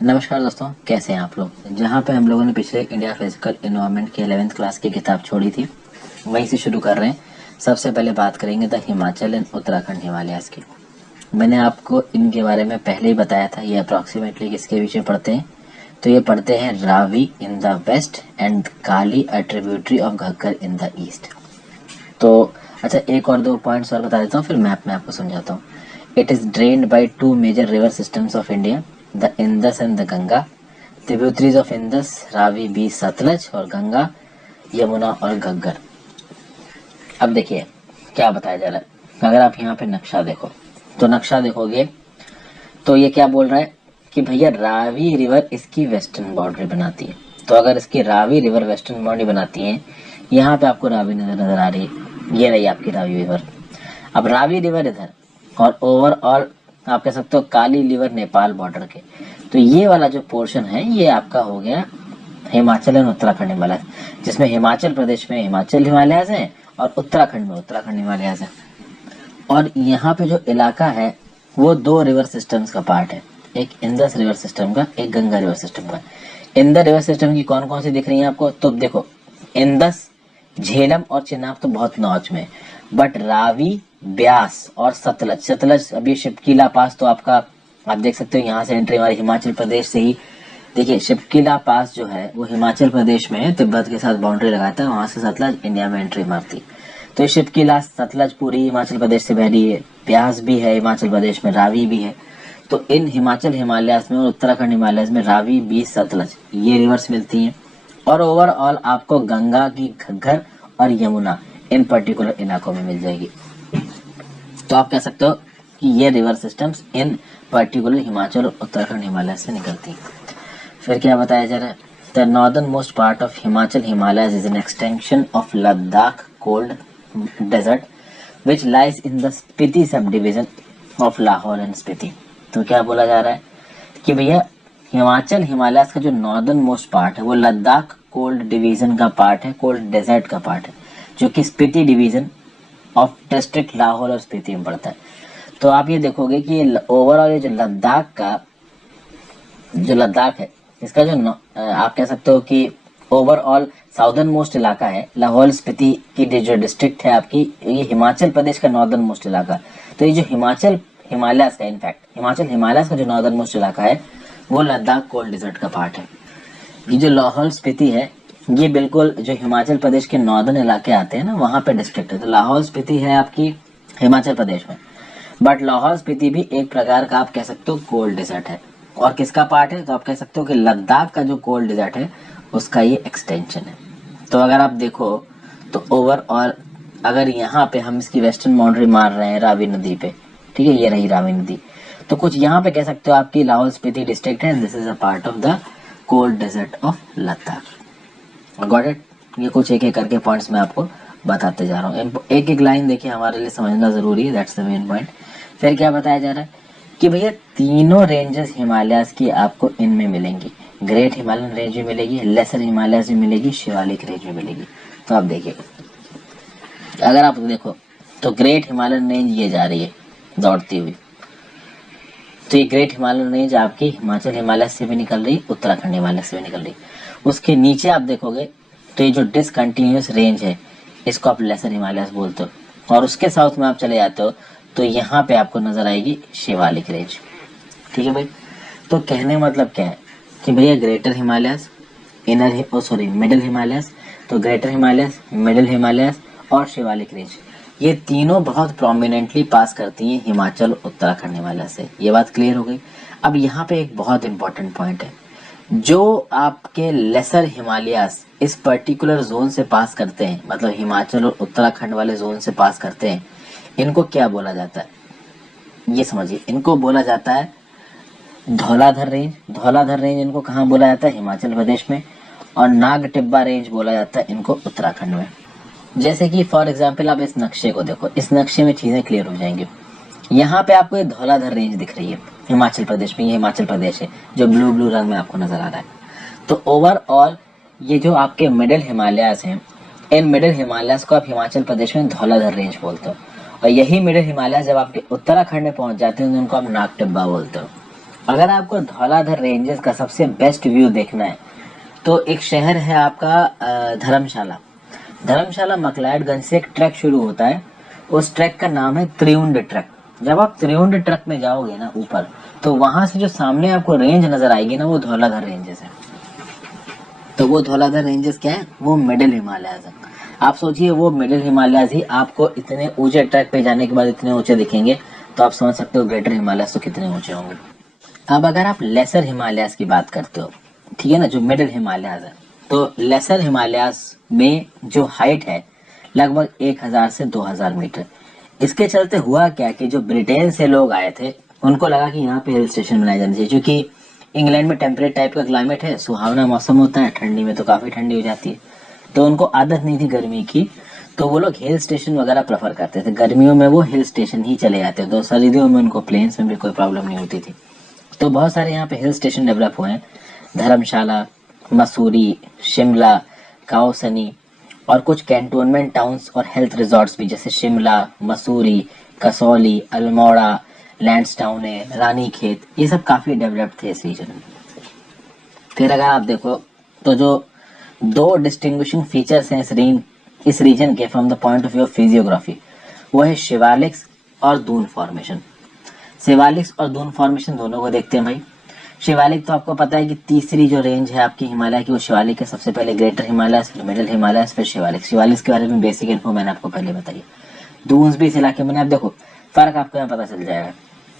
नमस्कार दोस्तों, कैसे हैं आप लोग। जहाँ पे हम लोगों ने पिछले इंडिया फिजिकल एनवायरनमेंट की 11वीं क्लास की किताब छोड़ी थी, वहीं से शुरू कर रहे हैं। सबसे पहले बात करेंगे द हिमाचल एंड उत्तराखंड हिमालयास की। मैंने आपको इनके बारे में पहले ही बताया था। ये अप्रॉक्सीमेटली किसके बीच में पढ़ते हैं, तो ये पढ़ते हैं Ravi in the west and Kali a tributary of Ghaggar in the east. तो अच्छा, एक और दो पॉइंट्स और बता देता हूँ, फिर मैप में आपको समझाता हूँ। It is drained by two major river systems of India, the Indus and the Ganga. Tributaries of Indus Ravi बी सतलज, और गंगा यमुना और घग्गर। अब देखिए क्या बताया जा रहा है। अगर आप यहाँ पे नक्शा देखो, तो नक्शा देखोगे तो ये क्या बोल रहा है कि भैया रावी रिवर इसकी वेस्टर्न बाउंड्री बनाती है। तो अगर इसकी रावी रिवर वेस्टर्न बाउंड्री बनाती है, यहाँ पे आपको रावी नजर आ रही है, ये रही आपकी रावी रिवर। अब रावी रिवर इधर, और ओवरऑल आप कह सकते हो काली रिवर नेपाल बॉर्डर के। तो ये वाला जो पोर्शन है ये आपका हो गया हिमाचल एंड उत्तराखंड हिमालय, जिसमें हिमाचल प्रदेश में हिमाचल हिमालयाज है और उत्तराखंड में उत्तराखंड हिमालयाज है। और यहाँ पे जो इलाका है वो दो रिवर सिस्टम्स का पार्ट है, एक इंदस रिवर सिस्टम का, एक गंगा रिवर सिस्टम का। इंदस रिवर सिस्टम की कौन कौन सी दिख रही है आपको, तो देखो इंदस, झेलम और चिनाब तो बहुत नॉर्थ में, बट रावी, ब्यास और सतलज, सतलज अभी शिवकीला पास तो आपका आप देख सकते हो, यहाँ से एंट्री हमारे हिमाचल प्रदेश से ही। देखिए शिवकीला पास जो है वो हिमाचल प्रदेश में है, तिब्बत के साथ बाउंड्री लगाता है, वहां से सतलज इंडिया में एंट्री मारती। तो शिवकीला सतलज पूरी हिमाचल प्रदेश से बह रही है, ब्यास भी है हिमाचल प्रदेश में, रावी भी है। तो इन हिमाचल हिमालयास में और उत्तराखंड हिमालयास में रावी, बीस, सतलज ये रिवर्स मिलती हैं। और ओवरऑल आपको गंगा की घग्गर और यमुना इन पर्टिकुलर इलाकों में मिल जाएगी। तो आप कह सकते हो कि ये river systems in particular Himachal और उत्तराखंड हिमालय से निकलती हैं। फिर क्या बताया जा रहा है, the northern most part of Himachal Himalaya is an extension of Ladakh cold desert which lies in the Spiti sub division of Lahaul and Spiti. तो क्या बोला जा रहा है कि भैया हिमाचल हिमालय का जो नॉर्दर्न मोस्ट पार्ट है वो लद्दाख कोल्ड डिवीजन का पार्ट है, कोल्ड डेजर्ट का पार्ट है, जो कि Spiti division of district Lahore और स्पीति में पड़ता है। तो आप ये देखोगे कि ये ओवरऑल ये जो लद्दाख का जो लद्दाख है, इसका जो आप कह सकते हो कि ओवरऑल साउदर्न मोस्ट इलाका है, लाहौल स्पीति की जो डिस्ट्रिक्ट है आपकी, ये हिमाचल प्रदेश का नॉर्दर्न मोस्ट इलाका। तो ये जो हिमाचल हिमालय का, इनफैक्ट हिमाचल हिमालय का जो नॉर्दर्न मोस्ट इलाका है वो लद्दाख कोल्ड डिजर्ट का पार्ट है। ये जो लाहौल स्पीति है ये बिल्कुल जो हिमाचल प्रदेश के नॉर्दर्न इलाके आते हैं ना, वहां पे डिस्ट्रिक्ट है। तो लाहौल स्पीति है आपकी हिमाचल प्रदेश में, बट लाहौल स्पीति भी एक प्रकार का आप कह सकते हो कोल्ड डिजर्ट है। और किसका पार्ट है, तो आप कह सकते हो कि लद्दाख का जो कोल्ड डिजर्ट है उसका ये एक्सटेंशन है। तो अगर आप देखो तो ओवरऑल अगर यहाँ पे हम इसकी वेस्टर्न बाउंड्री मार रहे हैं रावी नदी पे, ठीक है, ये रही रावी नदी, तो कुछ यहाँ पे कह सकते हो आपकी लाहौल स्पीति डिस्ट्रिक्ट है, this is a part of the cold desert of Ladakh. Got it. ये कुछ एक एक करके पॉइंट्स मैं आपको बताते जा रहा हूँ, एक एक लाइन देखिए हमारे लिए समझना जरूरी है, दैट्स द मेन पॉइंट। फिर क्या बताया जा रहा है कि भैया तीनों रेंजेस हिमालयास की आपको इनमें मिलेंगी, ग्रेट हिमालयन रेंज भी मिलेगी, लेसर हिमालयास भी मिलेगी, शिवालिक रेंज भी मिलेगी। तो आप देखिए, अगर आप देखो तो ग्रेट हिमालयन रेंज ये जा रही है दौड़ती हुई, तो ये ग्रेट हिमालयन रेंज आपकी हिमाचल हिमालय से भी निकल रही, उत्तराखंड हिमालय से भी निकल रही। उसके नीचे आप देखोगे तो ये जो डिसकंटिन्यूस रेंज है इसको आप लेसर हिमालयस बोलते हो। और उसके साउथ में आप चले जाते हो तो यहाँ पे आपको नजर आएगी शिवालिक रेंज। ठीक है भाई। तो कहने मतलब क्या है कि भैया ग्रेटर हिमालयस, मिडिल हिमालयस, तो ग्रेटर हिमालयस, मिडिल हिमालयस और शिवालिक रेंज, ये तीनों बहुत प्रोमिनेंटली पास करती हैं हिमाचल उत्तराखंड हिमालय से। ये बात क्लियर हो गई। अब यहाँ पे एक बहुत इंपॉर्टेंट पॉइंट है, जो आपके लेसर हिमालयास इस पर्टिकुलर जोन से पास करते हैं, मतलब हिमाचल और उत्तराखंड वाले जोन से पास करते हैं, इनको क्या बोला जाता है, ये समझिए। इनको बोला जाता है धौलाधर रेंज। धौलाधर रेंज इनको कहाँ बोला जाता है, हिमाचल प्रदेश में। और नाग टिब्बा रेंज बोला जाता है इनको उत्तराखंड में। जैसे कि फॉर एग्जाम्पल आप इस नक्शे को देखो, इस नक्शे में चीजें क्लियर हो जाएंगी। यहाँ पे आपको ये धौलाधर रेंज दिख रही है हिमाचल प्रदेश में, ये हिमाचल प्रदेश है जो ब्लू ब्लू रंग में आपको नजर आ रहा है। तो ओवरऑल ये जो आपके मिडिल हिमालयास हैं, इन मिडिल हिमालयास को आप हिमाचल प्रदेश में धौलाधर रेंज बोलते हो। और यही मिडिल हिमालय जब आपके उत्तराखंड में पहुंच जाते हैं तो उनको आप नाग टिब्बा बोलते हो। अगर आपको धौलाधर रेंजेस का सबसे बेस्ट व्यू देखना है तो एक शहर है आपका धर्मशाला। धर्मशाला मकलाडगंज से एक ट्रैक शुरू होता है, उस ट्रैक का नाम है त्रिउंड ट्रैक। जब आप त्रिउंड ट्रैक में जाओगे ना ऊपर, तो वहां से जो सामने आपको रेंज नजर आएगी ना, वो धौलाधर रेंजेस है। तो वो धौलाधर रेंजेस क्या है? वो मिडिल हिमालयस है। आप सोचिए वो मिडिल हिमालयस ही आपको इतने ऊंचे ट्रैक पे जाने के बाद इतने ऊंचे दिखेंगे, तो आप समझ सकते हो ग्रेटर हिमालयस तो कितने ऊंचे होंगे। अब अगर आप लेसर हिमालयस की बात करते हो, ठीक है ना, जो मिडिल हिमालयस है, तो लेसर हिमालयस में जो हाइट है लगभग 1000 से 2000 मीटर। इसके चलते हुआ क्या कि जो ब्रिटेन से लोग आए थे उनको लगा कि यहाँ पे हिल स्टेशन बनाए जाने चाहिए, क्योंकि इंग्लैंड में टेम्परेट टाइप का क्लाइमेट है, सुहावना मौसम होता है, ठंडी में तो काफी ठंडी हो जाती है, तो उनको आदत नहीं थी गर्मी की, तो वो लोग हिल स्टेशन वगैरह प्रेफर करते थे। गर्मियों में वो हिल स्टेशन ही चले जाते थे, तो सर्दियों में उनको प्लेन्स में भी कोई प्रॉब्लम नहीं होती थी। तो बहुत सारे यहाँ पे हिल स्टेशन डेवलप हुए हैं, धर्मशाला, मसूरी, शिमला, काओसनी, और कुछ कैंटोनमेंट टाउन्स और हेल्थ रिजॉर्ट्स भी, जैसे शिमला, मसूरी, कसौली, अल्मोड़ा, लैंड्सटाउन है, रानीखेत, ये सब काफी डेवलप्ड थे इस रीजन में। फिर अगर आप देखो तो जो दो डिस्टिंग्विशिंग फीचर्स हैं इस रीजन के from the point of view of physiography, वो है शिवालिक्स और दून फॉर्मेशन। शिवालिक्स और दून फॉर्मेशन दोनों को देखते हैं भाई। शिवालिक तो आपको पता है कि तीसरी जो रेंज है आपकी हिमालय की, वो शिवालिक है। सबसे पहले ग्रेटर हिमालय, फिर मिडिल हिमालय, फिर शिवालिक। शिवालिक के बारे में बेसिक इन्फो मैंने आपको पहले बताई। दून्स भी इस इलाके में, आप देखो फर्क आपको यहाँ पता चल जाएगा।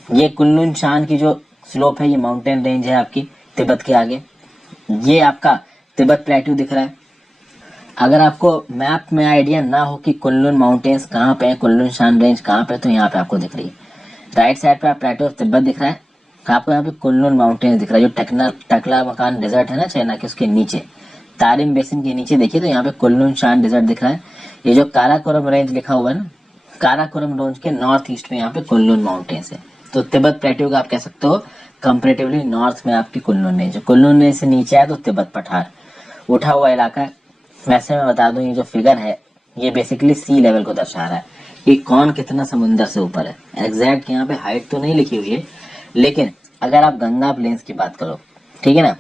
ये कुल्लू शान की जो स्लोप है, ये माउंटेन रेंज है आपकी तिब्बत के आगे। ये आपका तिब्बत प्लेट्यू दिख रहा है। अगर आपको मैप में आइडिया ना हो कि कुल्लू माउंटेन्स कहाँ पे है, कुल्लू शान रेंज कहाँ पे है, तो यहाँ पे आपको दिख रही है। राइट साइड पे आप प्लेट्यू ऑफ तिब्बत दिख रहा है, आपको यहाँ पे कुल्लू माउंटेन्स दिख रहा है। जो टकला मकान डेजर्ट है ना चाइना के, उसके नीचे तारिम बेसिन के नीचे देखिए, तो यहाँ पे कुल्लू शान डेजर्ट दिख रहा है। ये जो काराकोरम रेंज लिखा हुआ है ना, काराकोरम रेंज के नॉर्थ ईस्ट में यहाँ पे कुल्लू माउंटेन्स है। तो तिब्बत प्लेट्यू का आप कह सकते हो कंपेरेटिवली नॉर्थ में आपकी कुल्लू रेंज है। कुल्लू रेंज से नीचे है तो तिब्बत पठार उठा हुआ इलाका है। वैसे मैं बता दूं, ये जो फिगर है ये बेसिकली सी लेवल को दर्शा रहा है कि कौन कितना समुद्र से ऊपर है। एग्जैक्ट यहाँ पे हाइट तो नहीं लिखी हुई है, लेकिन अगर आप गंगा प्लेन्स की बात करो, ठीक है ना,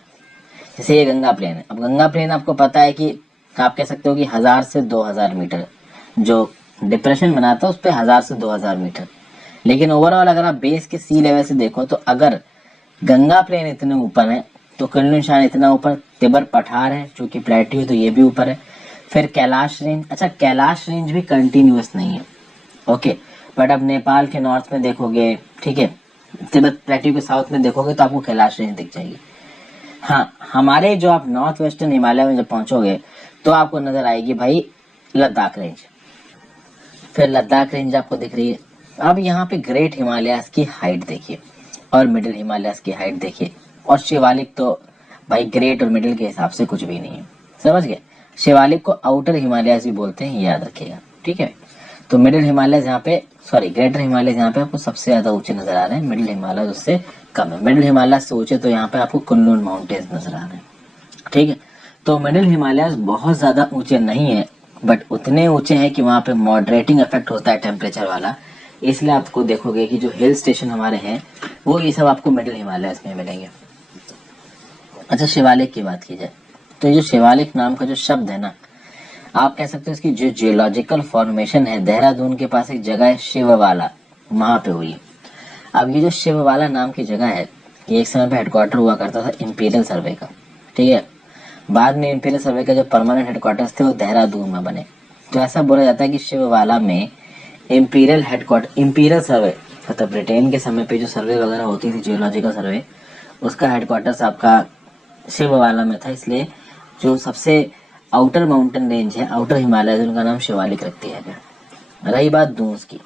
जैसे ये गंगा प्लेन है। अब गंगा प्लेन आपको पता है कि आप कह सकते हो कि 1000 से 2000 मीटर जो डिप्रेशन बनाता है उस पर 1000 से 2000 मीटर। लेकिन ओवरऑल अगर आप बेस के सी लेवल से देखो, तो अगर गंगा प्लेन इतने ऊपर है तो कुल्लू शान इतना ऊपर, तिब्बत पठार है जो कि प्लेट्यू, तो ये भी ऊपर है। फिर कैलाश रेंज, अच्छा कैलाश रेंज भी कंटिन्यूअस नहीं है, ओके, बट अब नेपाल के नॉर्थ में देखोगे, ठीक है, तिब्बत प्लेट्यू के साउथ में देखोगे तो आपको कैलाश रेंज दिख जाएगी। हाँ, हमारे जो आप नॉर्थ वेस्टर्न हिमालय में जब पहुंचोगे तो आपको नजर आएगी भाई लद्दाख रेंज। फिर लद्दाख रेंज आपको दिख रही है। अब यहाँ पे ग्रेट हिमालयस की हाइट देखिए और मिडिल हिमालयस की हाइट देखिए, और शिवालिक तो भाई ग्रेट और मिडिल के हिसाब से कुछ भी नहीं है, समझ गए। शिवालिक को आउटर हिमालयस भी बोलते हैं, याद रखिएगा, ठीक है। तो मिडिल हिमालय यहाँ पे, सॉरी ग्रेटर हिमालय यहाँ पे आपको सबसे ज्यादा ऊंचे नजर आ रहे हैं, मिडिल हिमालय उससे कम है। मिडिल हिमालय से ऊंचे तो यहाँ पे आपको कुल्लू माउंटेन्स नजर आ रहे हैं, ठीक है। तो मिडिल हिमालय बहुत ज्यादा ऊंचे नहीं है, बट उतने ऊंचे हैं कि वहां पे मॉडरेटिंग इफेक्ट होता है टेम्परेचर वाला, इसलिए आपको देखोगे कि जो हिल स्टेशन हमारे हैं वो ये सब आपको मिडिल हिमालय में मिलेंगे। अच्छा, शिवालिक की बात की जाए तो ये जो शिवालिक नाम का जो शब्द है ना, आप कह सकते हो इसकी जो जियोलॉजिकल फॉर्मेशन है, देहरादून के पास एक जगह है शिववाला, वहां पे हुई है। अब ये जो शिववाला नाम की जगह है, ये एक समय पे हेडक्वार्टर हुआ करता था इंपीरियल सर्वे का, ठीक है। बाद में इंपीरियल सर्वे का जो परमानेंट हेडक्वार्टर्स थे वो देहरादून में बने। तो ऐसा बोला जाता है कि शिववाला में इंपीरियल हेडक्वार्टर, इंपीरियल सर्वे मतलब ब्रिटेन के समय पे जो सर्वे वगैरह होती थी, जियोलॉजिकल सर्वे, उसका हेडक्वार्टर्स आपका शिववाला में था। इसलिए जो सबसे आउटर माउंटेन रेंज है, आउटर हिमालय, उनका नाम शिवालिक रख दिया गया। रही बात दून्स की,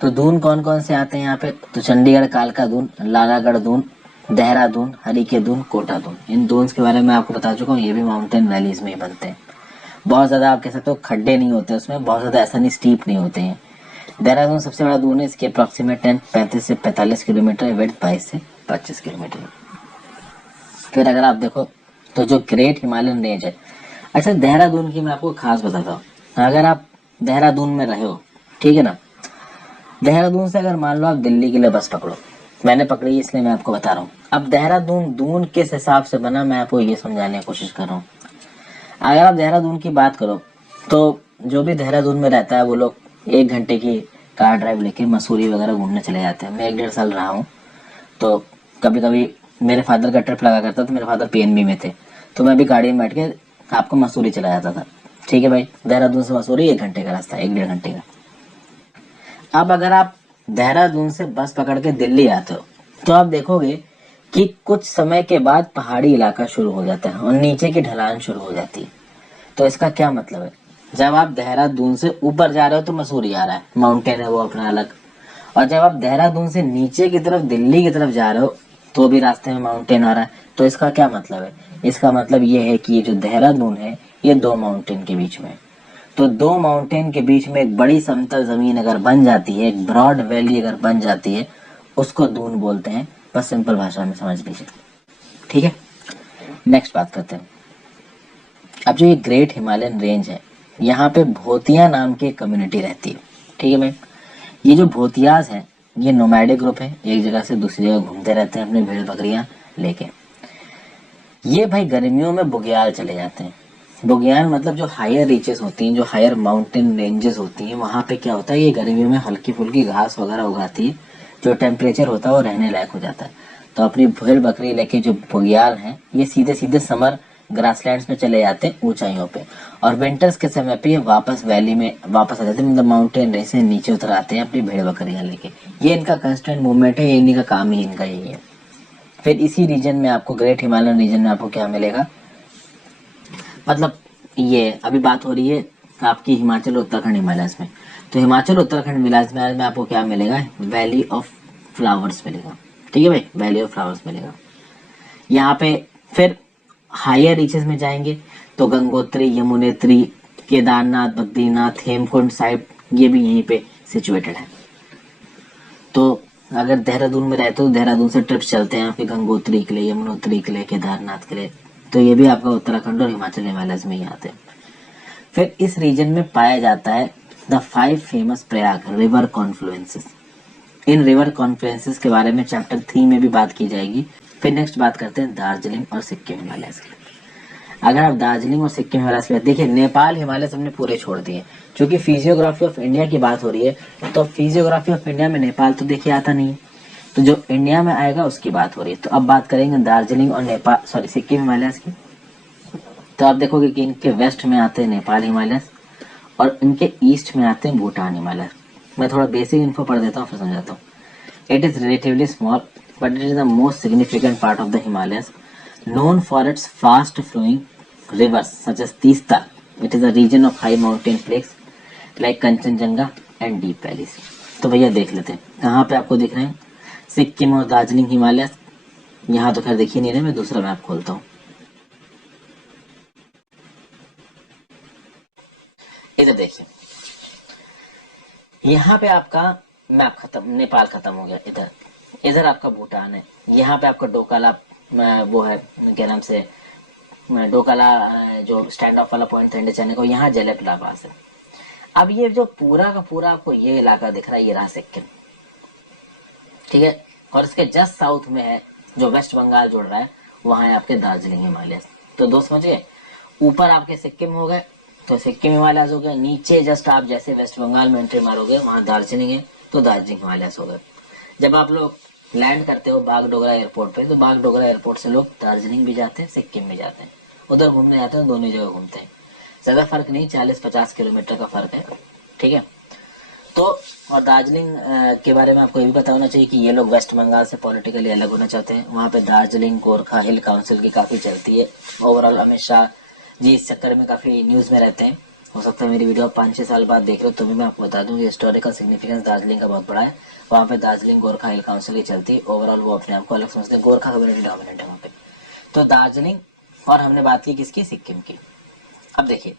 तो दून कौन कौन से आते हैं यहाँ पे, तो चंडीगढ़ कालका दून, लालागढ़ दून, देहरादून, हरिके दून, कोटा दून। इन दून्स के बारे में आपको बता चुका हूँ, ये भी माउंटेन वैलीज में ही बनते हैं। बहुत ज्यादा आप कह सकते हो खड्डे नहीं होते उसमें, बहुत ज्यादा ऐसा नहीं स्टीप नहीं होते हैं। देहरादून सबसे बड़ा दून है, इसके अप्रोक्सीमेट 35 से 45 किलोमीटर, वेट 22 से 25 किलोमीटर। फिर अगर आप देखो तो जो ग्रेट हिमालयन रेंज है, अच्छा देहरादून की मैं आपको खास बताता हूँ। अगर आप देहरादून में रहे हो, ठीक है ना, देहरादून से अगर मान लो आप दिल्ली के लिए बस पकड़ो, मैंने पकड़ी इसलिए मैं आपको बता रहा हूँ। अब देहरादून दून किस हिसाब से बना मैं आपको ये समझाने की कोशिश कर रहा हूँ। अगर आप देहरादून की बात करो तो जो भी देहरादून में रहता है वो लोग 1 घंटे की कार ड्राइव लेके मसूरी वगैरह घूमने चले जाते हैं। मैं 1 डेढ़ साल रहा हूँ, तो कभी कभी मेरे फादर का ट्रिप लगा करता था। मेरे फादर पीएनबी में थे, तो मैं भी गाड़ी में बैठ के आपको मसूरी चला जाता था। ठीक है भाई, देहरादून से मसूरी 1 घंटे का रास्ता, 1 डेढ़ घंटे का। अब अगर आप देहरादून से बस पकड़ के दिल्ली आते हो तो आप देखोगे कि कुछ समय के बाद पहाड़ी इलाका शुरू हो जाता है और नीचे की ढलान शुरू हो जाती है। तो इसका क्या मतलब है, जब आप देहरादून से ऊपर जा रहे हो तो मसूरी आ रहा है, माउंटेन है वो अपना अलग। और जब आप देहरादून से नीचे की तरफ दिल्ली की तरफ जा रहे हो तो भी रास्ते में माउंटेन आ रहा है। तो इसका क्या मतलब है, इसका मतलब ये है कि ये जो देहरादून है ये 2 माउंटेन के बीच में है। तो 2 माउंटेन के बीच में एक बड़ी समतल जमीन अगर बन जाती है, एक ब्रॉड वैली अगर बन जाती है, उसको दून बोलते हैं। बस सिंपल भाषा में समझ लीजिए। ठीक है, नेक्स्ट बात करते हैं। अब जो ये ग्रेट हिमालयन रेंज है, यहाँ पे भोतिया नाम की एक कम्युनिटी रहती है। ठीक है भाई, ये जो भोतियाज हैं ये नोमैडिक ग्रुप है, एक जगह से दूसरी जगह घूमते रहते हैं अपनी भेड़ बकरियां लेके। ये भाई गर्मियों में बुग्याल चले जाते हैं। बुग्याल मतलब जो हायर रीचेस होती हैं, जो हायर माउंटेन रेंजेस होती हैं, वहां पे क्या होता है, ये गर्मियों में हल्की फुल्की घास वगैरह उगाती है, जो टेम्परेचर होता है वो रहने लायक हो जाता है। तो अपनी भेड़ बकरी लेके जो बुग्याल हैं ये सीधे सीधे समर ग्रासलैंड्स में चले जाते हैं ऊंचाइयों पे, और विंटर्स के समय पे ये वापस वैली में वापस आ जाते हैं, मतलब माउंटेन रेंज से नीचे उतर आते हैं अपनी भेड़ बकरियां लेके। ये इनका कंस्टेंट मूवमेंट है, ये इन्हीं का काम ही इनका यही है। फिर इसी रीजन में आपको, ग्रेट हिमालयन रीजन में आपको क्या मिलेगा, मतलब ये अभी बात हो रही है आपकी हिमाचल उत्तराखंड हिमालयस में, तो हिमाचल उत्तराखंड हिमालयस में आपको क्या मिलेगा, वैली ऑफ फ्लावर्स मिलेगा। ठीक है भाई, वैली ऑफ फ्लावर्स मिलेगा यहाँ पे। फिर हायर रीचेस में जाएंगे तो गंगोत्री, यमुनेत्री, केदारनाथ, बद्रीनाथ, हेमकुंड साहिब, ये भी यहीं पे सिचुएटेड है। तो अगर देहरादून में रहते हो तो देहरादून से ट्रिप्स चलते हैं आपके गंगोत्री के लिए, यमुनोत्री के लिए, केदारनाथ के लिए, तो ये भी आपका उत्तराखंड और हिमाचल हिमालय में ही आते हैं। फिर इस रीजन में पाया जाता है the 5 famous Prayag river confluences. इन रिवर कॉन्फ्लुएंसेस के बारे में चैप्टर 3 में भी बात की जाएगी। फिर नेक्स्ट बात करते हैं दार्जिलिंग और सिक्किम हिमालय की। अगर आप दार्जिलिंग और सिक्किम हिमालय की देखिए, नेपाल हिमालय हमने पूरे छोड़ दिए, क्योंकि फिजियोग्राफी ऑफ इंडिया की बात हो रही है, तो फिजियोग्राफी ऑफ इंडिया में नेपाल तो देखिए आता नहीं है, तो जो इंडिया में आएगा उसकी बात हो रही है। तो अब बात करेंगे दार्जिलिंग और नेपाल, सॉरी, सिक्किम हिमालय की। तो आप देखोगे कि इनके वेस्ट में आते हैं नेपाल हिमालय और इनके ईस्ट में आते हैं भूटान हिमालय। मैं थोड़ा बेसिक इन्फो पढ़ देता हूँ फिर समझाता हूँ। It is relatively small but it is the most significant part of the Himalayas, known for its fast flowing rivers such as Teesta. It is a region of high mountain peaks like Kanchenjunga and deep valleys. तो भैया देख लेते हैं कहाँ पे आपको दिख रहे हैं सिक्किम और दार्जिलिंग हिमालय। यहाँ तो खैर देखिए नहीं रहे, मैं दूसरा मैप खोलता हूँ। इधर देखिए, यहाँ पे आपका मैप खत्म, नेपाल खत्म हो गया। इधर इधर आपका भूटान है, यहाँ पे आपका डोकाला वो है, क्या नाम से, डोकाला जो स्टैंड ऑफ वाला पॉइंट था इंडिया चाइना को, यहाँ जलेपला पास है। अब ये जो पूरा का पूरा आपको ये इलाका दिख रहा है, ये रहा सिक्किम। ठीक है, और इसके जस्ट साउथ में है जो वेस्ट बंगाल जोड़ रहा है, वहां है आपके दार्जिलिंग हिमालय। तो दोस्त समझ गए, ऊपर आपके सिक्किम हो गए तो सिक्किम हिमालय हो गए, नीचे जस्ट आप जैसे वेस्ट बंगाल में एंट्री मारोगे वहां दार्जिलिंग है तो दार्जिलिंग हिमालय हो गए। जब आप लोग लैंड करते हो बागडोगरा एयरपोर्ट पे, तो बागडोगरा एयरपोर्ट से लोग दार्जिलिंग भी जाते हैं, सिक्किम भी जाते हैं, उधर घूमने जाते हैं, दोनों जगह घूमते हैं। ज्यादा फर्क नहीं, 40-50 किलोमीटर का फर्क है। ठीक है, तो और दार्जिलिंग के बारे में आपको ये भी पता होना चाहिए कि ये लोग वेस्ट बंगाल से पॉलिटिकली अलग होना चाहते हैं। वहाँ पे दार्जिलिंग गोरखा हिल काउंसिल की काफी चलती है। ओवरऑल अमित शाह जी इस चक्कर में काफी न्यूज में रहते हैं। हो सकता है मेरी वीडियो 5-6 साल बाद देख रहे हो तो भी मैं आपको बता दूं कि हिस्टोरिकल सिग्निफिकेंस दार्जिलिंग का बहुत बड़ा है। वहाँ पे दार्जिलिंग गोरखा हिल काउंसिल की चलती है। ओवरऑल वो अपने आप को अलग समझते हैं, गोरखा कम्युनिटी डोमिनेंट है वहाँ पे। तो दार्जिलिंग, और हमने बात की किसकी, सिक्किम की। अब देखिए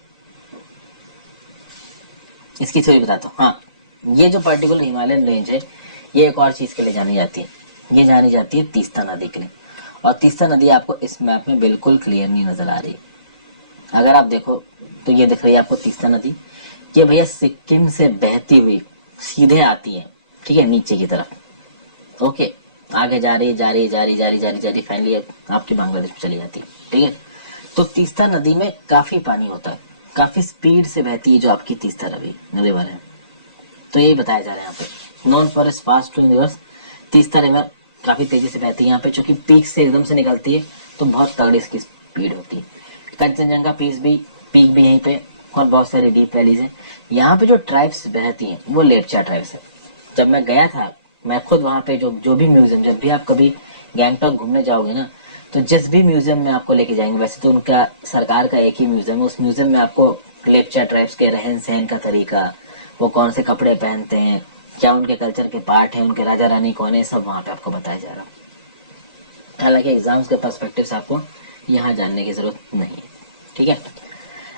इसकी थ्योरी बताता हूँ। हाँ, ये जो पर्टिकुलर हिमालयन रेंज है ये एक और चीज के लिए जानी जाती है, ये जानी जाती है तीस्ता नदी के लिए। और तीस्ता नदी आपको इस मैप में बिल्कुल क्लियर नहीं नजर आ रही। अगर आप देखो तो ये दिख रही है आपको तीस्ता नदी, ये भैया सिक्किम से बहती हुई सीधे आती है, ठीक है, नीचे की तरफ। ओके, आगे जा रही जा रही जा रही जा रही जा रही जा रही, फाइनली आपकी बांग्लादेश में चली जाती है। ठीक है, तो तीस्ता नदी में काफी पानी होता है, काफी स्पीड से बहती है जो आपकी तीस्ता रिवर है। तो यही बताया जा रहा है यहाँ पे, known for its fast flowing rivers, Teesta river काफी तेजी से बहती है यहाँ पे, चूंकि पीक से एकदम से निकलती है तो बहुत तगड़ी इसकी स्पीड होती है। कंचनजंगा पीक भी यहीं पे, और बहुत सारी डीप वैलीज है। यहाँ पे जो ट्राइब्स बहती हैं वो लेप्चा ट्राइब्स है। जब मैं गया था, मैं खुद वहाँ पे जो भी म्यूजियम, जब भी आप कभी गैंगटॉक घूमने जाओगे ना, तो जिस भी म्यूजियम में आपको लेके जाएंगे, वैसे तो उनका सरकार का एक ही म्यूजियम है, उस म्यूजियम में आपको लेप्चा ट्राइब्स के रहन सहन का तरीका, वो कौन से कपड़े पहनते हैं, क्या उनके कल्चर के पार्ट है, उनके राजा रानी कौन है, सब वहाँ पे आपको बताया जा रहा है। हालांकि एग्जाम्स के पर्सपेक्टिव से आपको यहाँ जानने की जरूरत नहीं है। ठीक है,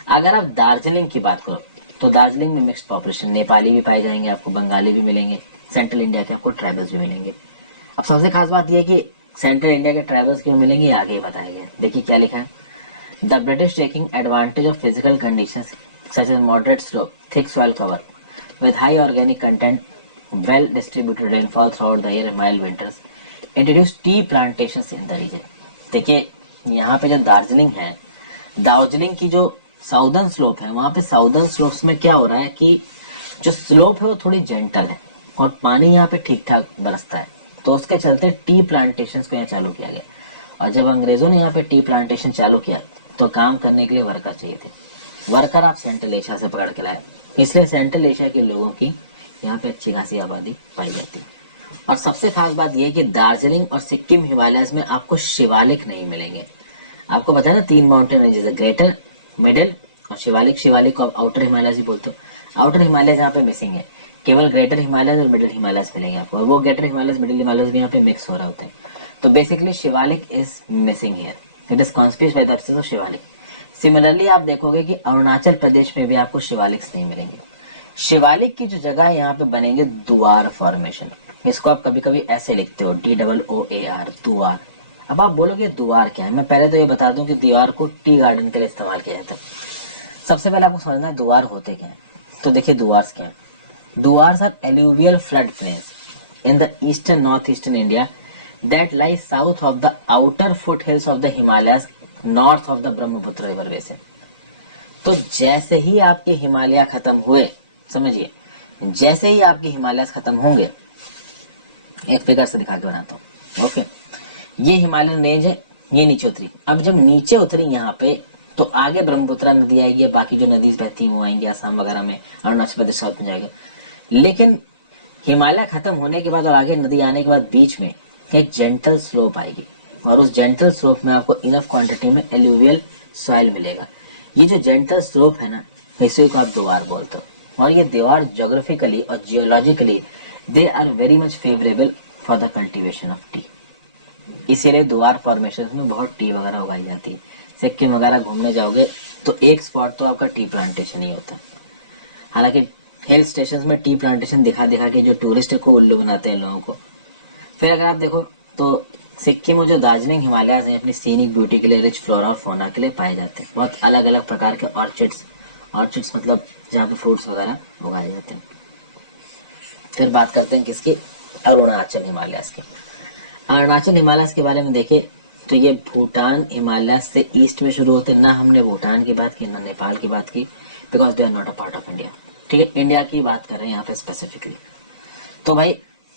अगर आप दार्जिलिंग की बात करो तो दार्जिलिंग में मिक्स्ड पॉपुलेशन, नेपाली भी पाए जाएंगे, आपको बंगाली भी मिलेंगे, सेंट्रल इंडिया के आपको ट्राइबल्स भी मिलेंगे। अब सबसे खास बात यह है कि सेंट्रल इंडिया के ट्राइबल्स क्यों मिलेंगे, आगे बताया गया। देखिए क्या लिखा है, the British taking advantage of physical conditions such as moderate slope, thick soil cover with high organic content, well distributed rainfall throughout the year, mild winters, introduced tea plantations in the region। देखिए यहाँ पे जो दार्जिलिंग है, दार्जिलिंग की जो southern slope है, वहां पे साउदर्न स्लोप्स में क्या हो रहा है कि जो स्लोप है वो थोड़ी जेंटल है और पानी यहाँ पे ठीक ठाक बरसता है, तो उसके चलते टी प्लांटेशन को यहाँ चालू किया गया। और जब अंग्रेजों ने यहाँ पे टी प्लांटेशन चालू किया तो काम करने के लिए वर्कर चाहिए थे। वर्कर आप सेंट्रल एशिया से पकड़ के लाए, इसलिए सेंट्रल एशिया के लोगों की यहाँ पे अच्छी खासी आबादी पाई जाती है। और सबसे खास बात यह है कि दार्जिलिंग और सिक्किम हिमालयस में आपको शिवालिक नहीं मिलेंगे। आपको पता है ना, 3 माउंटेन रेंजेस है, ग्रेटर, मिडिल और शिवालिक। शिवालिक को आप आउटर हिमालयस भी बोलते हो। आउटर हिमालयस यहाँ पे मिसिंग है, केवल ग्रेटर हिमालयस और मिडिल हिमालयस मिलेंगे आपको, और वो ग्रेटर हिमालयस मिडिल हिमालयस भी यहाँ पे मिक्स हो रहे होते हैं। तो basically Shivalik is missing here, it is conspicuous by the absence of Shivalik. Similarly आप देखोगे कि अरुणाचल प्रदेश में भी आपको शिवालिक्स नहीं मिलेंगे। शिवालिक की जो जगह है यहाँ पे बनेंगे दुआर फॉर्मेशन, इसको आप कभी कभी ऐसे लिखते हो, DOOAR, दुआर। अब आप बोलोगे दुआर क्या है, मैं पहले तो ये बता दूं कि दीवार को टी गार्डन के लिए इस्तेमाल किया जाता है। सबसे पहले आपको समझना है दुआर होते क्या है। तो देखिए दुआर्स क्या है, Duars are alluvial flood plains in the eastern north eastern India that lie south of the outer foot hills of the Himalayas north of the Brahmaputra river basin. तो जैसे ही आपके हिमालय खत्म हुए, समझिए, जैसे ही आपके हिमालय खत्म होंगे, एक फिगर से दिखा के बनाता हूँ। ओके, ये हिमालयन रेंज है, ये नीचे उतरी। अब जब नीचे उतरी यहाँ पे, तो आगे ब्रह्मपुत्र नदी आएगी, बाकी जो नदी बहती वो आएंगी आसाम वगैरह में, अरुणाचल प्रदेश साउथ में जाएगा। लेकिन हिमालय खत्म होने के बाद और आगे नदी आने के बाद बीच में एक जेंटल स्लोप आएगी, और उस जेंटल स्लोप में आपको इनफ क्वांटिटी में एल्यूवियल सॉइल मिलेगा। ये जो जेंटल स्लोप है ना, इसी को आप द्वार बोलते हो। और ये दीवार ज्योग्राफिकली और geologically they are very much favourable for the cultivation of tea. इसीलिए द्वार फॉर्मेशन में बहुत टी वगैरह उगाई जाती है। सिक्किम वगैरह घूमने जाओगे तो एक स्पॉट तो आपका टी प्लांटेशन ही होता है। हालांकि हिल स्टेशन में टी प्लांटेशन दिखा दिखा के जो टूरिस्ट को उल्लू बनाते हैं लोगों को। फिर अगर आप देखो तो सिक्किम में जो दार्जिलिंग हिमालयस हैं, अपनी सीनिक ब्यूटी के लिए, रिच फ्लोरा और फोना के लिए पाए जाते हैं। बहुत अलग अलग प्रकार के ऑर्चिड्स मतलब जहाँ पे फ्रूट्स वगैरह उगाए जाते हैं। फिर बात करते हैं किसकी, अरुणाचल हिमालयस की। अरुणाचल हिमालयस के बारे में देखे तो ये भूटान हिमालयस से ईस्ट में शुरू होते हैं। ना हमने भूटान की बात की ना नेपाल की बात की, because they are not a part of India. ठीक है, इंडिया की बात कर रहे हैं यहाँ पे स्पेसिफिकली। तो भाई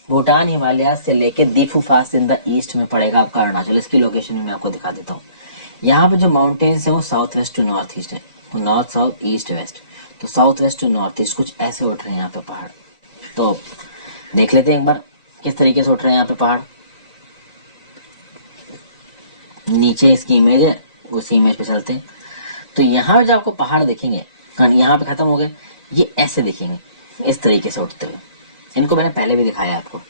भूटान हिमालय से लेके दीफू फास इन द ईस्ट में पड़ेगा आपका अरुणाचल। इसकी लोकेशन मैं आपको दिखा देता हूँ। यहाँ पे जो माउंटेन्स है वो south west to north east है, तो नॉर्थ साउथ ईस्ट वेस्ट, तो south west to north east कुछ ऐसे उठ रहे हैं यहाँ पे पहाड़। तो देख लेते हैं एक बार किस तरीके से उठ रहे हैं यहाँ पे पहाड़। नीचे इसकी इमेज है, उसी इमेज पे चलते हैं। तो यहाँ जो आपको पहाड़ दिखेंगे, यहाँ पे खत्म हो गए, ये ऐसे दिखेंगे इस तरीके से उठते हुए। इनको मैंने पहले भी दिखाया आपको।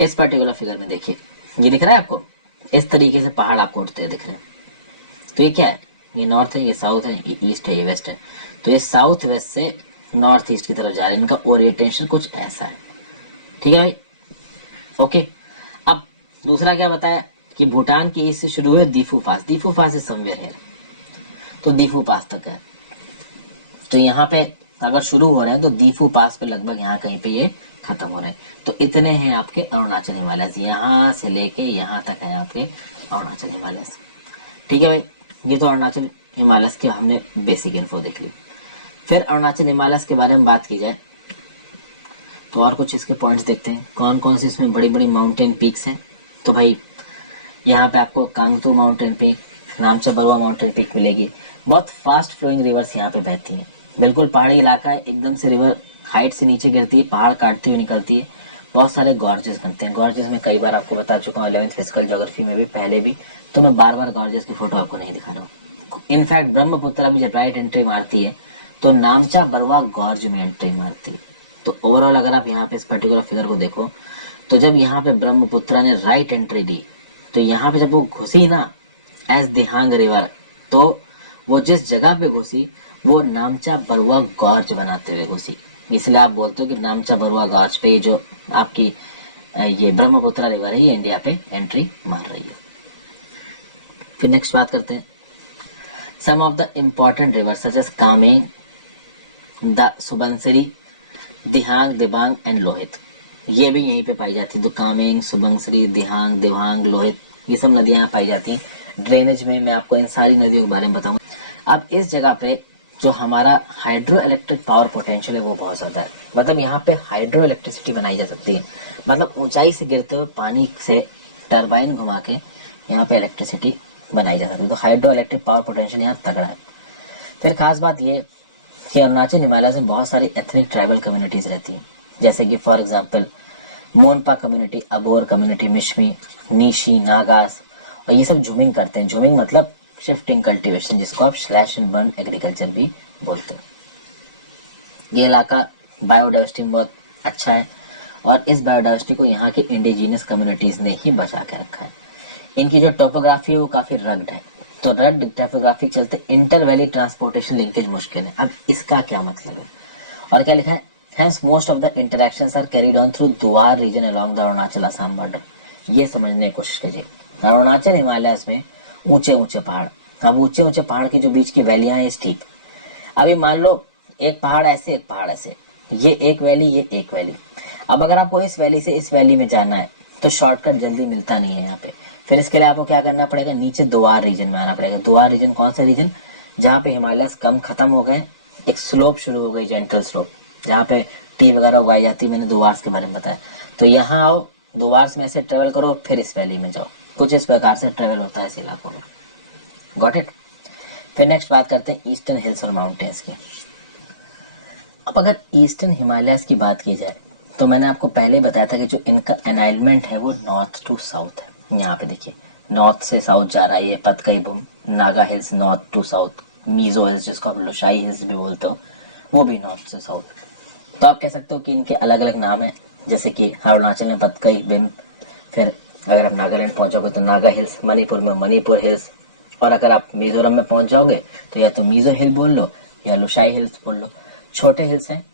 इस पर्टिकुलर फिगर में देखिए, ये दिख रहा है आपको, इस तरीके से पहाड़ आपको उठते दिख रहे हैं। तो ये क्या है, ये नॉर्थ है, ये साउथ है, ये ईस्ट है, ये वेस्ट है। तो ये साउथ वेस्ट से नॉर्थ ईस्ट की तरफ जा रहे हैं। इनका ओरिएंटेशन कुछ ऐसा है। ठीक है भाई, ओके। अब दूसरा क्या बताया कि भूटान के ईस्ट से शुरू हुए दीफू पास। दीफू पास इज समवेयर हियर, तो दीफू पास तक है। तो यहाँ पे अगर शुरू हो रहे हैं तो दीफू पास पे लगभग यहाँ कहीं पे ये खत्म हो रहे हैं। तो इतने हैं आपके अरुणाचल हिमालय, यहाँ से लेके यहाँ तक है आपके अरुणाचल हिमालय। ठीक है भाई, ये तो अरुणाचल हिमालय के हमने बेसिक इन्फो देख ली। फिर अरुणाचल हिमालय के बारे में बात की जाए तो और कुछ इसके पॉइंट्स देखते हैं, कौन कौन से इसमें बड़ी बड़ी माउंटेन पीक्स हैं। तो भाई यहाँ पे आपको Kangto mountain peak, Namcha Barwa mountain peak मिलेगी। बहुत फास्ट फ्लोइंग रिवर्स यहाँ पे बहती हैं, बिल्कुल पहाड़ी इलाका है, एकदम से रिवर हाइट से नीचे गिरती है, पहाड़ काटती हुई निकलती है। बहुत सारे गॉर्जेस बनते हैं, गॉर्जेस में कई बार आपको बता चुका हूँ 11th फिजिकल ज्योग्राफी में भी, पहले भी, तो मैं बार बार गॉर्जेस की फोटो आपको नहीं दिखा रहा हूँ। इनफैक्ट ब्रह्मपुत्र भी जब राइट एंट्री मारती है तो नामचा बरुआ गॉर्ज में एंट्री मारती है। तो ओवरऑल अगर आप यहाँ पे इस पर्टिकुलर फिगर को देखो तो जब यहाँ पे ब्रह्मपुत्र ने राइट एंट्री दी तो यहाँ पे जब वो घुसी ना एज दिहांग रिवर, तो वो जिस जगह पे घुसी वो नामचा बरुआ गॉर्ज बनाते हुए घुसी। इसलिए आप बोलते हो कि नामचा बरुआ गॉर्ज पे जो आपकी ये ब्रह्मपुत्र रिवर है ये इंडिया पे एंट्री मार रही है। फिर नेक्स्ट बात करते हैं some of the important river such as Kameng, the Subansiri, Dihang, Dibang and Lohit. ये भी यहीं पे पाई जाती है। तो कामेंग, सुबनसिरी, दिहांग, दिबांग, लोहित, ये सब नदियां यहाँ पाई जाती हैं। ड्रेनेज में मैं आपको इन सारी नदियों के बारे में बताऊंगा। अब इस जगह पे जो हमारा हाइड्रो इलेक्ट्रिक पावर पोटेंशियल है वो बहुत ज्यादा है। मतलब यहाँ पे हाइड्रो इलेक्ट्रिसिटी बनाई जा सकती है, मतलब ऊंचाई से गिरते हुए पानी से टरबाइन घुमा के यहाँ पे इलेक्ट्रिसिटी बनाई जा सकती है। तो हाइड्रो इलेक्ट्रिक पावर पोटेंशियल यहाँ तगड़ा है। फिर खास बात ये कि अरुणाचल हिमालय में बहुत सारी एथनिक ट्राइबल कम्युनिटीज रहती हैं, जैसे कि for example Monpa community, Abor community, Mishmi, Nishi, Nagas, और ये सब जूमिंग करते हैं। जूमिंग मतलब शिफ्टिंग कल्टीवेशन, जिसको आप स्लैश एंड बर्न एग्रीकल्चर भी बोलते हैं। ये इलाका बायोडाइवर्सिटी में बहुत अच्छा है और इस बायोडाइवर्सिटी को यहाँ की इंडिजिनियस कम्युनिटीज ने ही बचा के रखा है। इनकी जो टोपोग्राफी है वो काफी रग्ड है, तो रग्ड टोपोग्राफी के चलते इंटर वैली ट्रांसपोर्टेशन लिंकेज मुश्किल है। अब इसका क्या मतलब है और क्या लिखा है, Hence, most of the interactions are carried on through Duar region along the Arunachal Assam border. ये समझने की कोशिश कीजिए, अरुणाचल हिमालय में ऊंचे ऊंचे पहाड़, अब ऊंचे ऊंचे पहाड़ के जो बीच की वैलियां हैं स्टीप। अभी मान लो एक पहाड़ ऐसे, एक पहाड़ ऐसे, ये एक वैली, ये एक वैली। अब अगर आपको इस वैली से इस वैली में जाना है तो शॉर्टकट जल्दी मिलता नहीं है यहाँ पे। फिर इसके लिए आपको क्या करना पड़ेगा, नीचे दुआर रीजन में आना पड़ेगा। दुआर रीजन कौन सा रीजन, जहाँ पे हिमालय कम खत्म हो गए, एक स्लोप शुरू हो गई, जेंटल स्लोप, जहाँ पे टी वगैरह उगाई जाती है। मैंने दुवार्स के बारे में बताया। तो यहाँ आओ, दुवार्स में ऐसे ट्रेवल करो, फिर इस वैली में जाओ। कुछ इस प्रकार से ट्रेवल होता है इस इलाकों में। Got it. फिर नेक्स्ट बात करते हैं ईस्टर्न हिल्स और माउंटेन्स की। अब अगर ईस्टर्न हिमालयस की बात की जाए तो मैंने आपको पहले बताया था कि जो इनका अलाइनमेंट है वो नॉर्थ टू साउथ है। यहाँ पे देखिए नॉर्थ से साउथ जा रहा है ये Patkai Bum, Naga hills north to south, Mizo hills जिसको आप लुशाई हिल्स भी बोलते हो वो भी नॉर्थ से साउथ। तो आप कह सकते हो कि इनके अलग अलग नाम है, जैसे कि अरुणाचल में पतकई बिम, फिर अगर आप नागालैंड पहुंचोगे तो नागा हिल्स, मणिपुर में मणिपुर हिल्स, और अगर आप मिजोरम में पहुंच जाओगे तो या तो मिजो हिल बोल लो या लुशाई हिल्स बोल लो। छोटे हिल्स हैं,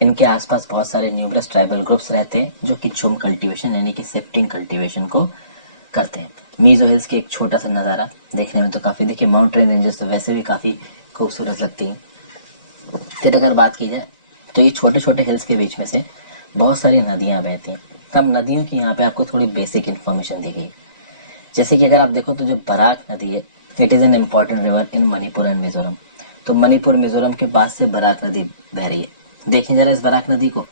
इनके आसपास बहुत सारे न्यूमरस ट्राइबल ग्रुप्स रहते हैं जो कि झुम कल्टीवेशन यानी कि शिफ्टिंग कल्टीवेशन को करते हैं। मीजो हिल्स की एक छोटा सा नज़ारा देखने में तो काफ़ी, देखिए माउंटेन रेंजेस तो वैसे भी काफ़ी खूबसूरत लगती हैं। फिर अगर बात की जाए तो ये छोटे छोटे हिल्स के बीच में से बहुत सारी नदियाँ बहती हैं। अब नदियों की यहाँ पे आपको थोड़ी बेसिक इन्फॉर्मेशन दी गई, जैसे कि अगर आप देखो तो जो बराक नदी है, it is an important river in Manipur and Mizoram. तो मणिपुर मिजोरम के पास से बराक नदी बह रही है। देखिए जरा इस बराक नदी को,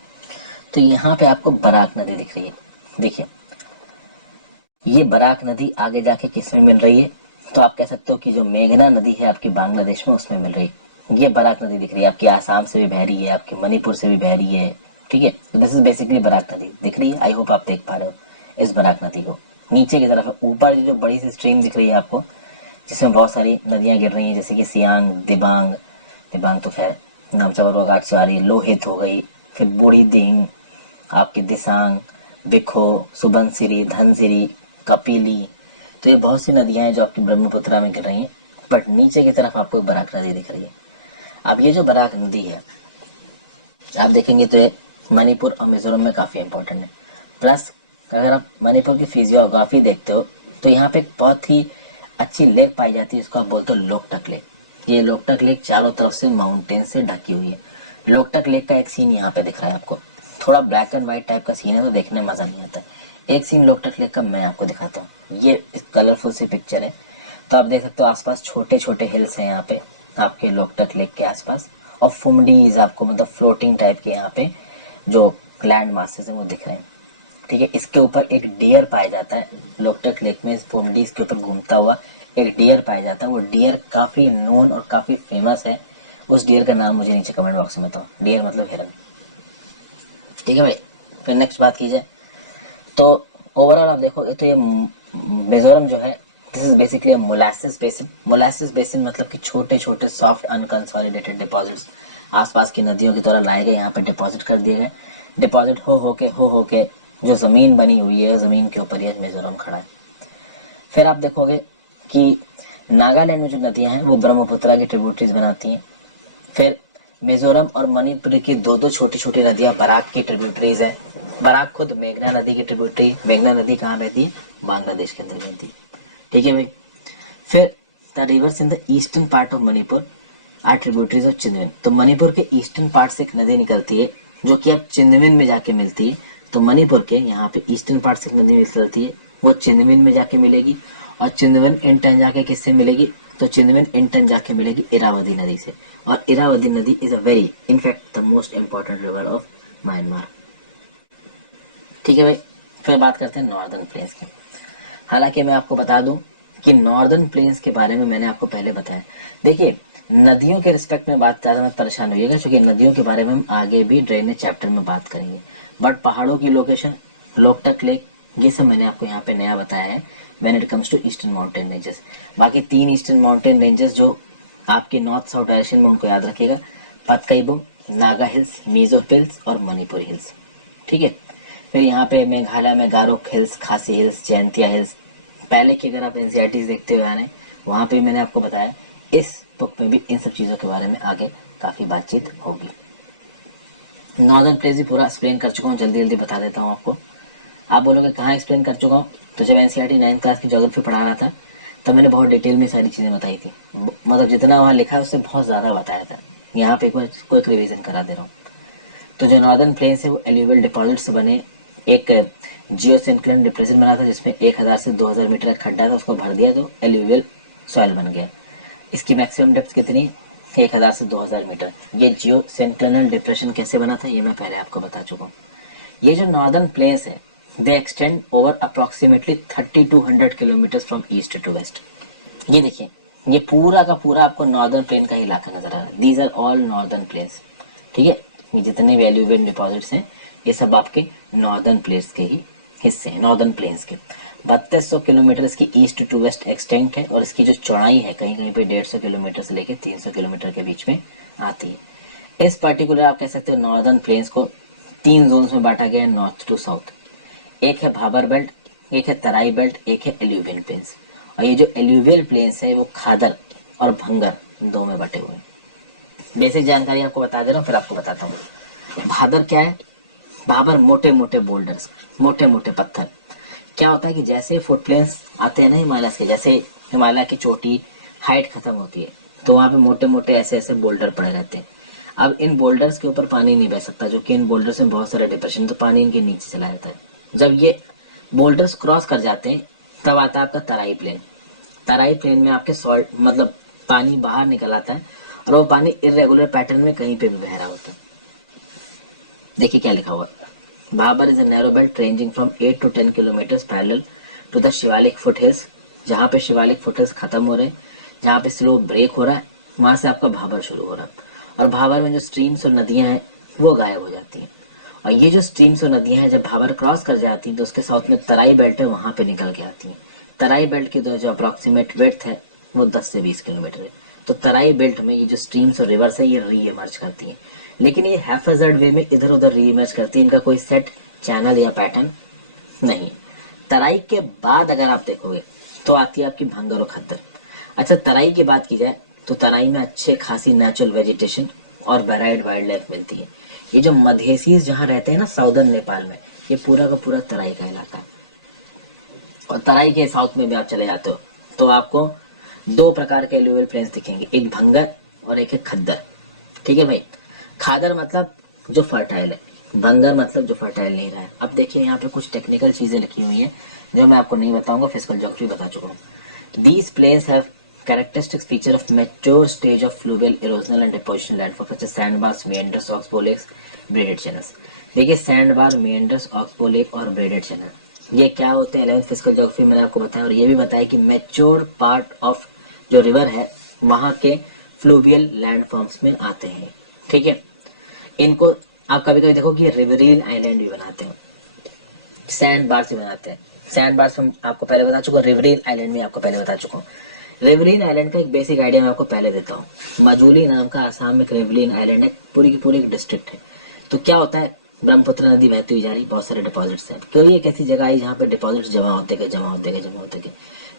तो यहाँ पे आपको बराक नदी दिख रही है। देखिए ये बराक नदी आगे जाके किस में मिल रही है, तो आप कह सकते हो कि जो मेघना नदी है आपकी बांग्लादेश में उसमें मिल रही है। ये बराक नदी दिख रही है, आपकी आसाम से भी बह रही है, आपके मणिपुर से भी बह रही है। ठीक है, तो दिस इज बेसिकली बराक नदी दिख रही है। आई होप आप देख पा रहे हो इस बराक नदी को। नीचे की तरफ ऊपर जो बड़ी सी स्ट्रीम दिख रही है आपको, जिसमें बहुत सारी नदियां गिर रही हैं, जैसे कि सियांग, दिबांग, दिबांग तो खैर नामचा बरुआ घाट से आ रही है, लोहित हो गई, फिर बूढ़ी दिंग, आपकी दिसांग, बिखो, सुबनसिरी, धनसिरी, कपिली। तो ये बहुत सी नदियां हैं जो आपकी ब्रह्मपुत्रा में गिर रही हैं। बट नीचे की तरफ आपको बराक नदी दिख रही है। अब ये जो बराक नदी है आप देखेंगे तो ये मणिपुर और मिजोरम में काफी इंपॉर्टेंट है। प्लस अगर आप मणिपुर की फिजियोग्राफी देखते हो तो यहाँ पे एक बहुत ही अच्छी लेक पाई जाती है, इसको आप बोलते हो लोकटक लेक। ये लोकटक लेक चारों तरफ से माउंटेन से ढकी हुई है। लोकटक लेक का एक सीन यहाँ पे दिख रहा है आपको, थोड़ा ब्लैक एंड व्हाइट टाइप का सीन है तो देखने में मजा नहीं आता। एक सीन लोकटक लेक का मैं आपको दिखाता हूँ। ये कलरफुल सी पिक्चर है, तो आप देख सकते हो आसपास छोटे छोटे हिल्स हैं यहाँ पे आपके लोकटक लेक के आसपास, और फुमडीज आपको मतलब फ्लोटिंग टाइप के यहाँ पे जो लैंड मासेस हैं वो दिख रहे हैं। ठीक है, इसके ऊपर एक डियर पाया जाता है लोकटक लेक में, इस फुमडीज के ऊपर घूमता हुआ एक डियर पाया जाता है। वो डियर काफी नोन और काफी फेमस है। उस डियर का नाम मुझे नीचे कमेंट बॉक्स में बताओ। डियर मतलब हिरन। ठीक है भाई, फिर नेक्स्ट बात की जाए तो ओवरऑल आप देखोगे तो ये मिजोरम जो है this is basically molasses basin. Molasses basin मतलब कि छोटे छोटे सॉफ्ट अनकंसोलिडेटेड डिपॉजिट्स आसपास की नदियों की तरह लाए गए, यहाँ पे डिपॉजिट कर दिए गए। डिपॉजिट हो के जो जमीन बनी हुई है, जमीन के ऊपर ये मिजोरम खड़ा है। फिर आप देखोगे कि नागालैंड में जो नदियां हैं वो ब्रह्मपुत्रा की ट्रिब्यूटरीज बनाती हैं। फिर मिजोरम और मणिपुर की दो दो छोटी छोटी नदियां बराक की ट्रिब्यूटरीज है। बराक खुद मेघना नदी की ट्रिब्यूटरी। मेघना नदी कहाँ बहती है? बांग्लादेश के अंदर बहती है। ठीक है भाई। फिर the rivers in the eastern part of Manipur are tributaries of Chindwin. तो मणिपुर के ईस्टर्न पार्ट से एक नदी निकलती है जो कि अब चिंदविन में जाके मिलती है। तो मणिपुर के यहाँ पे ईस्टर्न पार्ट से एक नदी निकलती है, वो चिंदविन में जाके मिलेगी, और चिंदविन इन टर्न जाके किससे मिलेगी? तो चिंदविन इन टर्न जाके मिलेगी इरावदी नदी से। और इरावदी नदी is a very in fact the most important river of Myanmar. ठीक है भाई, फिर बात करते हैं नॉर्दर्न प्लेन्स की। हालांकि मैं आपको बता दूं कि नॉर्दर्न प्लेन्स के बारे में मैंने आपको पहले बताया। देखिए, नदियों के रिस्पेक्ट में बात ज्यादा मत परेशान होइएगा, क्योंकि नदियों के बारे में हम आगे भी ड्रेनेज चैप्टर में बात करेंगे। बट पहाड़ों की लोकेशन, लोकटक लेक, ये सब मैंने आपको यहाँ पे नया बताया है when it comes to eastern mountain ranges. बाकी 3 ईस्टर्न माउंटेन रेंजेस जो आपके नॉर्थ साउथ डायरेक्शन में, उनको याद रखिएगा। पतकईबुंग, नागा हिल्स, मिजो हिल्स और मणिपुर हिल्स। ठीक है। फिर यहाँ पे मेघालय में गारोक हिल्स, खासी हिल्स, जयंतिया हिल्स। पहले की अगर आप एनसीईआरटी देखते हुए आ रहे हैं, वहां पे मैंने आपको बताया। इस बुक में भी इन सब चीजों के बारे में आगे काफी बातचीत होगी। नॉर्दर्न प्लेस भी पूरा एक्सप्लेन कर चुका हूँ, जल्दी जल्दी बता देता हूँ आपको। आप बोलोगे कहाँ एक्सप्लेन कर चुका हूँ? तो जब एनसीईआरटी 9th क्लास की ज्योग्राफी पढ़ा रहा था तब मैंने बहुत डिटेल में सारी चीजें बताई थी। मतलब जितना वहाँ लिखा है उससे बहुत ज्यादा बताया था। यहाँ पे एक बार क्विक रिवीजन करा दे रहा हूँ। तो जो नॉर्दर्न प्लेन्स है वो एल्यूवियल डिपॉजिट से बने एक जियोसिंक्लिन डिप्रेशन बना था, जिसमें 1000 से 2000 मीटर का खड्डा था, उसको भर दिया तो एल्यूवियल सॉइल बन गया। इसकी मैक्सिमम डेप्थ कितनी? 1000 से 2000 मीटर। ये जियोसिंक्लिनल डिप्रेशन कैसे बना था ये मैं पहले आपको बता चुका हूँ। ये जो नॉर्दर्न प्लेन्स है they extend over approximately 3200 kilometre from east to west. ये देखिए, ये पूरा का पूरा आपको नॉर्दर्न प्लेन का इलाका नजर आ रहा है। These are all northern plains. ठीक है, ये जितने वैल्यूएबल डिपॉजिट्स हैं ये सब आपके नॉर्दर्न प्लेन्स के ही हिस्से हैं, नॉर्दर्न प्लेन्स के। 3200 किलोमीटर इसकी ईस्ट टू वेस्ट एक्सटेंट है, और इसकी जो चौड़ाई है कहीं कहीं पे 150 किलोमीटर से लेकर 300 किलोमीटर के बीच में आती है। इस पर्टिकुलर आप कह सकते हो नॉर्दर्न प्लेन्स को 3 जोन्स में बांटा गया है, नॉर्थ टू साउथ। एक है भाबर बेल्ट, एक है तराई बेल्ट, एक है एल्यूवियल प्लेन्स। और ये जो एल्यूवियल प्लेन्स है वो खादर और भंगर दो में बटे हुए हैं। बेसिक जानकारी आपको बता दे रहा हूँ, फिर आपको बताता हूँ। भाबर क्या है? भाबर मोटे मोटे बोल्डर्स, मोटे मोटे पत्थर। क्या होता है कि जैसे फुट प्लेन्स आते हैं ना हिमालय के, जैसे हिमालय की चोटी हाइट खत्म होती है तो वहां पे मोटे मोटे ऐसे ऐसे बोल्डर पड़े रहते हैं। अब इन बोल्डर्स के ऊपर पानी नहीं बह सकता, जो कि इन बोल्डर्स में बहुत सारे डिप्रेशन, तो पानी इनके नीचे चला जाता है। जब ये बोल्डर्स क्रॉस कर जाते हैं तब आता है आपका तराई प्लेन। तराई प्लेन में आपके सॉल्ट मतलब पानी बाहर निकल आता है, और वो पानी इरेगुलर पैटर्न में कहीं पे भी बह रहा होता है। देखिए क्या लिखा हुआ है। Bhabar is a narrow belt ranging from 8 to 10 kilometre parallel to the Shivalik foot hills. जहाँ पे शिवालिक फुट हिल्स खत्म हो रहे हैं, जहाँ पे स्लोप ब्रेक हो रहा है, वहां से आपका भाबर शुरू हो रहा है। और भाबर में जो स्ट्रीम्स और नदियां हैं वो गायब हो जाती हैं। और ये जो स्ट्रीम्स और नदियां हैं जब भाबर क्रॉस कर जाती हैं तो उसके साथ में तराई बेल्ट है, वहां पे निकल के आती हैं। तराई बेल्ट की जो अप्रोक्सीमेट विड्थ है वो 10 से 20 किलोमीटर है। तो तराई बेल्ट में ये जो स्ट्रीम्स और रिवर्स है ये री इमर्ज करती हैं, लेकिन ये हैफेजर्ड वे में इधर उधर री इमर्ज करती है। इनका कोई सेट चैनल या पैटर्न नहीं। तराई के बाद अगर आप देखोगे तो आती है आपकी भंगर और खद्दर। अच्छा, तराई की बात की जाए तो तराई में अच्छे खासी नेचुरल वेजिटेशन और वेराइड वाइल्ड लाइफ मिलती है। ये जो मधेसीज जहाँ रहते हैं ना साउदर्न नेपाल में, ये पूरा का पूरा तराई का इलाका है। और तराई के साउथ में भी आप चले जाते हो तो आपको दो प्रकार के एलुवियल प्लेन्स दिखेंगे, एक भंगर और एक है खद्दर। ठीक है भाई। खादर मतलब जो फर्टाइल है, भंगर मतलब जो फर्टाइल नहीं रहा है। अब देखिए यहाँ पे कुछ टेक्निकल चीजें लिखी हुई हैं जो मैं आपको नहीं बताऊंगा, फिजिकल ज्योग्राफी बता चुका हूँ। These plains have characteristic feature of mature stage of fluvial erosional and depositional landform such as sandbars, meanders, oxbow lakes, braided channels। देखिए सैंडबार, meanders, oxbow lake और braided channel ये क्या होते हैं 11th फिजिकल ज्योग्राफी मैंने आपको बताया। और ये भी बताया कि मैच्योर पार्ट ऑफ जो रिवर है वहां के फ्लूवियल लैंडफॉर्म्स में आते हैं। ठीक है, इनको आप कभी कभी देखो कि रिवरीन आइलैंड भी बनाते हैं, सैंड बार से बनाते हैं। सैंड बार हम आपको पहले बता चुका हूँ, रिवरीन आइलैंड भी आपको पहले बता चुका हूँ। रिवरीन आइलैंड का एक बेसिक आइडिया मैं आपको पहले देता हूँ। मजूली नाम का आसाम में एक रिवरीन आइलैंड है, पूरी की पूरी एक डिस्ट्रिक्ट है। तो क्या होता है, ब्रह्मपुत्र नदी बहती हुई जा रही, बहुत सारे डिपॉजिट्स हैं। कोई एक ऐसी जगह आई जहाँ पे डिपॉजिट्स जमा होते गए, जमा होते गए, जमा होते गए,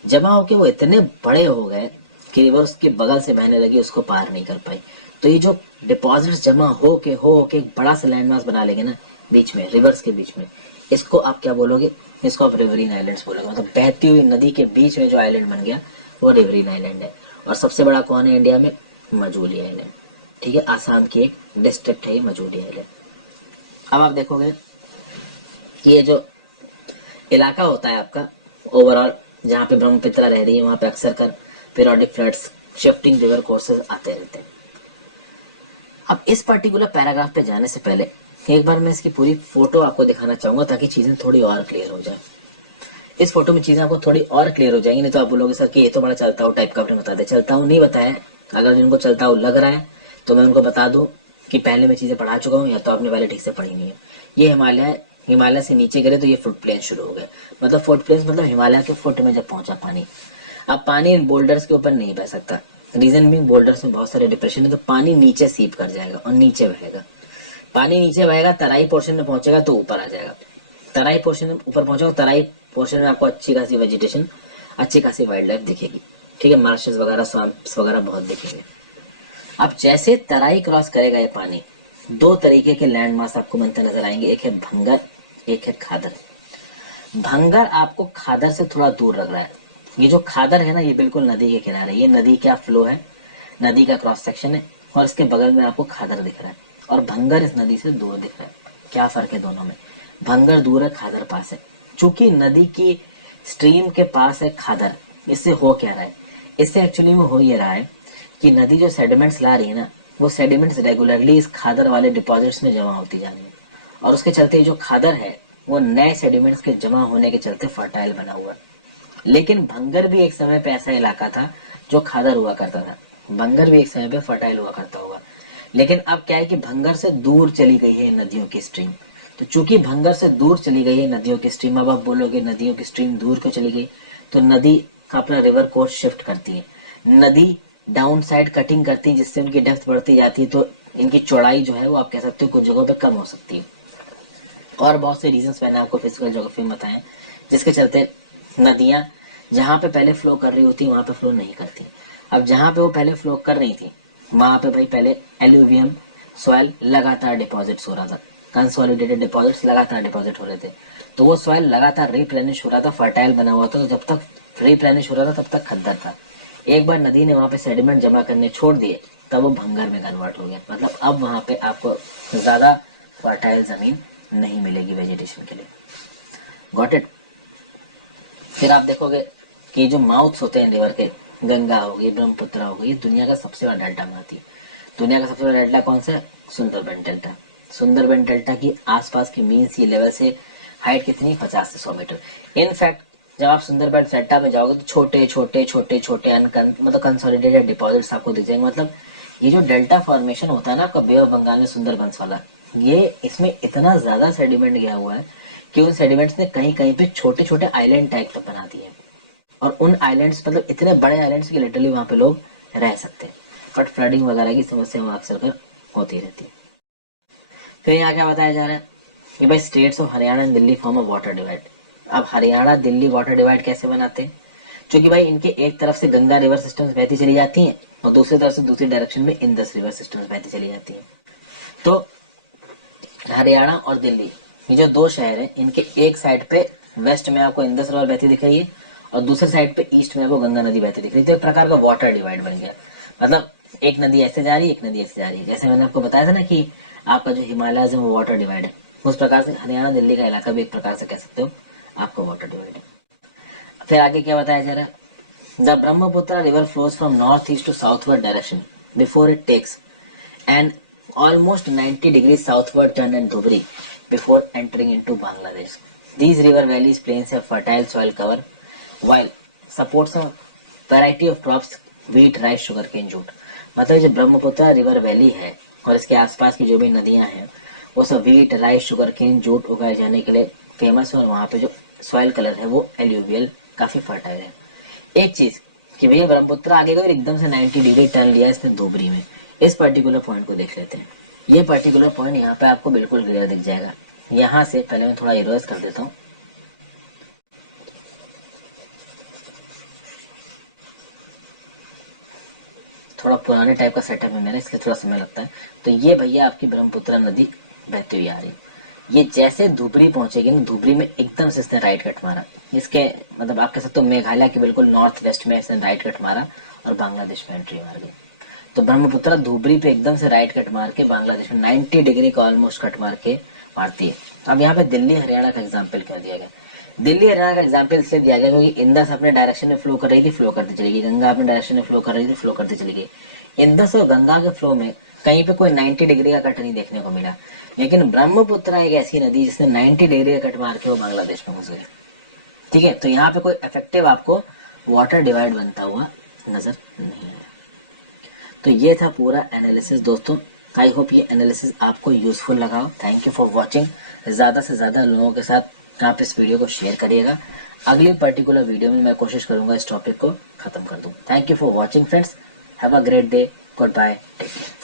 जमा होके वो इतने बड़े हो गए कि रिवर उसके बगल से बहने लगी, उसको पार नहीं कर पाई। तो ये जो डिपॉजिट्स जमा हो के एक बड़ा सा लैंड मास बना लेंगे ना बीच में, रिवर्स के बीच में, इसको आप क्या बोलोगे, इसको आप रिवरीन आइलैंड्स बोलोगे। मतलब बहती हुई नदी के बीच में जो आइलैंड बन गया वो रिवरीन आइलैंड है। और सबसे बड़ा कौन है इंडिया में, मजूली आइलैंड। ठीक है, आसाम की एक डिस्ट्रिक्ट है ये मजूली आइलैंड। अब आप देखोगे कि ये जो इलाका होता है आपका ओवरऑल, जहाँ पे ब्रह्मपुत्र रह रही है वहां पे अक्सर कर periodic floods, shifting river courses आते रहते हैं। अब इस पर्टिकुलर पैराग्राफ पे जाने से पहले एक बार मैं इसकी पूरी फोटो आपको दिखाना चाहूंगा ताकि चीजें थोड़ी और क्लियर हो जाए। इस फोटो में चीजें आपको थोड़ी और क्लियर हो जाएंगी, नहीं तो आप बोलोगे सर कि ये तो बड़ा चलता हूँ टाइप का आपने बता दे। चलता हूँ नहीं बताया, अगर जिनको चलता हूँ लग रहा है तो मैं उनको बता दूं कि पहले मैं चीजें पढ़ा चुका हूँ या तो आपने पहले ठीक से पढ़ी नहीं है। ये हिमालय से नीचे गिरे तो ये फुट प्लेन शुरू हो गए। मतलब फुट प्लेन मतलब हिमालय के फुट में जब पहुंचा पानी। अब पानी बोल्डर्स के ऊपर नहीं बह सकता, रीजन भी बोल्डर्स में बहुत सारे डिप्रेशन है, तो पानी नीचे सीप कर जाएगा और नीचे बहेगा। पानी नीचे बहेगा, तराई पोर्शन में पहुंचेगा तो ऊपर आ जाएगा। तराई पोर्शन में ऊपर पहुंचेगा, तराई पोर्शन में आपको अच्छी खासी वेजिटेशन, अच्छी खासी वाइल्ड लाइफ दिखेगी। ठीक है, मार्शेस वगैरह, स्वाम्प्स वगैरह बहुत दिखेंगे। अब जैसे तराई क्रॉस करेगा ये पानी, दो तरीके के लैंड मास आपको बनते नजर आएंगे, एक है भंगर, एक है खादर। भंगर आपको खादर से थोड़ा दूर लग रहा है। ये जो खादर है ना, ये बिल्कुल नदी के किनारे, ये नदी का फ्लो है, नदी का क्रॉस सेक्शन है, और इसके बगल में आपको खादर दिख रहा है। और भंगर इस नदी से दूर दिख रहा है। क्या फर्क है दोनों में, भंगर दूर है, खादर पास है। चूंकि नदी की स्ट्रीम के पास है खादर, इससे हो क्या रहा है, इससे एक्चुअली में हो ये रहा है कि नदी जो सेडिमेंट्स ला रही है ना, वो सेडिमेंट्स रेगुलरली इस खादर वाले डिपॉजिट्स में जमा होती जा रही है। और उसके चलते जो खादर है वो नए सेडिमेंट्स के जमा होने के चलते फर्टाइल बना हुआ है। लेकिन भंगर भी एक समय पे ऐसा इलाका था जो खादर हुआ करता था, भंगर भी एक समय पे फर्टाइल हुआ करता होगा। लेकिन अब क्या है कि भंगर से दूर चली गई है नदियों की स्ट्रीम। तो चूंकि भंगर से दूर चली गई है नदियों की स्ट्रीम, अब आप बोलोगे नदियों की स्ट्रीम दूर क्यों चली गई, तो नदी का अपना रिवर कोर्स शिफ्ट करती है, नदी डाउन साइड कटिंग करती है, जिससे उनकी डेप्थ बढ़ती जाती है, तो इनकी चौड़ाई जो है वो आप कह सकते हो कुछ जगहों पे कम हो सकती है। और बहुत से रीजंस मैंने आपको फिजिकल ज्योग्राफी में बताए जिसके चलते नदियां जहां पे पहले फ्लो कर रही होती वहां पे फ्लो नहीं करती। अब जहां पे वो पहले फ्लो कर रही थी वहां पे भाई पहले एल्यूवियम सॉइल लगातार डिपॉजिट्स हो रहा था, कंसोलिडेटेड डिपॉजिट्स लगातार डिपॉजिट हो रहे थे, तो वो सॉइल लगातार रिप्लेनिश हो रहा था, फर्टाइल बना हुआ था। तो जब तक रिप्लेनिश हो रहा था तब तक खद्दर था। एक बार नदी ने वहां पे सेडिमेंट जमा करने छोड़ दिए तब वो भंगर में कन्वर्ट हो गया। मतलब अब वहां पे आपको ज्यादा फर्टाइल जमीन नहीं मिलेगी वेजिटेशन के लिए। Got it. फिर आप देखोगे कि जो माउथ्स होते हैं रिवर के, गंगा हो गई, ब्रह्मपुत्र हो गई, दुनिया का सबसे बड़ा डेल्टा बनाती है। दुनिया का सबसे बड़ा डेल्टा कौन सा है, सुंदरबन डेल्टा। सुंदरबन डेल्टा की आसपास की मीन सी लेवल से हाइट कितनी, 50 से 100 मीटर। इनफैक्ट जब आप सुंदरबन डेल्टा में जाओगे तो छोटे छोटे छोटे छोटे मतलब कंसोलिडेटेड डिपॉजिट्स आपको दिख जाएंगे। मतलब ये जो डेल्टा फॉर्मेशन होता है ना आपका बे ऑफ बंगाल में सुंदरबंस वाला, ये इसमें इतना ज्यादा सेडिमेंट गया हुआ है कि उन सेडिमेंट्स ने कहीं कहीं पे छोटे छोटे आइलैंड टाइप का बना दिए हैं। और उन आइलैंड्स मतलब इतने बड़े आइलैंड्स की लिटरली वहां पे लोग रह सकते हैं, बट फ्लडिंग वगैरह की समस्या वहां अक्सर कर होती रहती है। फिर यहाँ क्या बताया जा रहा है कि भाई states of Haryana and Delhi form a water divide. अब हरियाणा दिल्ली वाटर डिवाइड कैसे बनाते हैं, क्योंकि भाई इनके एक तरफ से गंगा रिवर सिस्टम्स बहती चली जाती हैं और दूसरी तरफ से दूसरी डायरेक्शन में इंदस रिवर सिस्टम्स बहती चली जाती हैं। तो हरियाणा और दिल्ली ये जो दो शहर हैं, इनके एक साइड पे वेस्ट में आपको इंदस रिवर बहती दिख रही है और दूसरे साइड पे ईस्ट में आपको गंगा नदी बहती दिख रही है। तो एक प्रकार का वाटर डिवाइड बन गया। मतलब एक नदी ऐसे जा रही है, एक नदी ऐसे जा रही है। जैसे मैंने आपको बताया था ना कि आपका जो हिमालय है वो वाटर डिवाइड है, उस प्रकार से हरियाणा दिल्ली का इलाका भी एक प्रकार से कह सकते हो आपका वाटर डिवाइड है। फिर आगे क्या बताया जा रहा है, the Brahmaputra river flows from north east to southward direction before it takes and almost 90 degrees southward turn in Dhubri before entering into Bangladesh. These river valleys plains have fertile soil cover while supports a variety of crops wheat, rice, sugarcane, jute. मतलब जो Brahmaputra river valley है और इसके आसपास की जो भी नदियां हैं वो सब व्हीट, राइस, शुगरकेन, जूट उगाए जाने के लिए फेमस है और वहाँ पे जो सॉइल कलर है वो एल्यूवियल काफी फर्टाइल है। एक चीज कि भैया ब्रह्मपुत्र आगे गए एकदम से 90 डिग्री टर्न लिया इसने धुबरी में, इस पर्टिकुलर पॉइंट को देख लेते हैं। ये पर्टिकुलर पॉइंट यहाँ पे आपको बिल्कुल क्लियर दिख जाएगा। यहाँ से पहले मैं थोड़ा इरेज कर देता हूँ। थोड़ा पुराने टाइप का सेटअप है मेरा, इसलिए थोड़ा समय लगता है। तो ये भैया आपकी ब्रह्मपुत्र नदी बहती हुई आ रही है। ये जैसे धुबरी पहुंचेगी ना, धुबरी में एकदम से इसने राइट कट मारा। इसके मतलब आप कह सकते हो मेघालय के बिल्कुल नॉर्थ वेस्ट में इसने राइट कट मारा और बांग्लादेश में एंट्री मार गई। तो ब्रह्मपुत्र धुबरी पे एकदम से राइट कट मार के बांग्लादेश में 90 डिग्री का ऑलमोस्ट कट मार के मारती है। अब यहाँ पे दिल्ली हरियाणा का एग्जाम्पल क्यों दिया गया? दिल्ली हरियाणा का एग्जाम्पल इसलिए दिया गया क्योंकि इंदस अपने डायरेक्शन में फ्लो कर रही थी, फ्लो करती चलेगी, गंगा अपने डायरेक्शन में फ्लो कर रही थी, फ्लो करती चलेगी। इंदस और गंगा के फ्लो में कहीं पे कोई 90 डिग्री का कट नहीं देखने को मिला, लेकिन ब्रह्मपुत्र एक ऐसी नदी जिसने 90 डिग्री का कट मार के वो बांग्लादेश में घुस गई। ठीक है, तो यहाँ पे कोई इफेक्टिव आपको वाटर डिवाइड बनता हुआ नजर नहीं आया। तो ये था पूरा एनालिसिस दोस्तों। आई होप ये एनालिसिस आपको यूजफुल लगा हो। Thank you for watching. ज्यादा से ज्यादा लोगों के साथ आप इस वीडियो को शेयर करिएगा। अगली पर्टिकुलर वीडियो में मैं कोशिश करूंगा इस टॉपिक को खत्म कर दूं। Thank you for watching friends. Have a great day. Good bye, take care.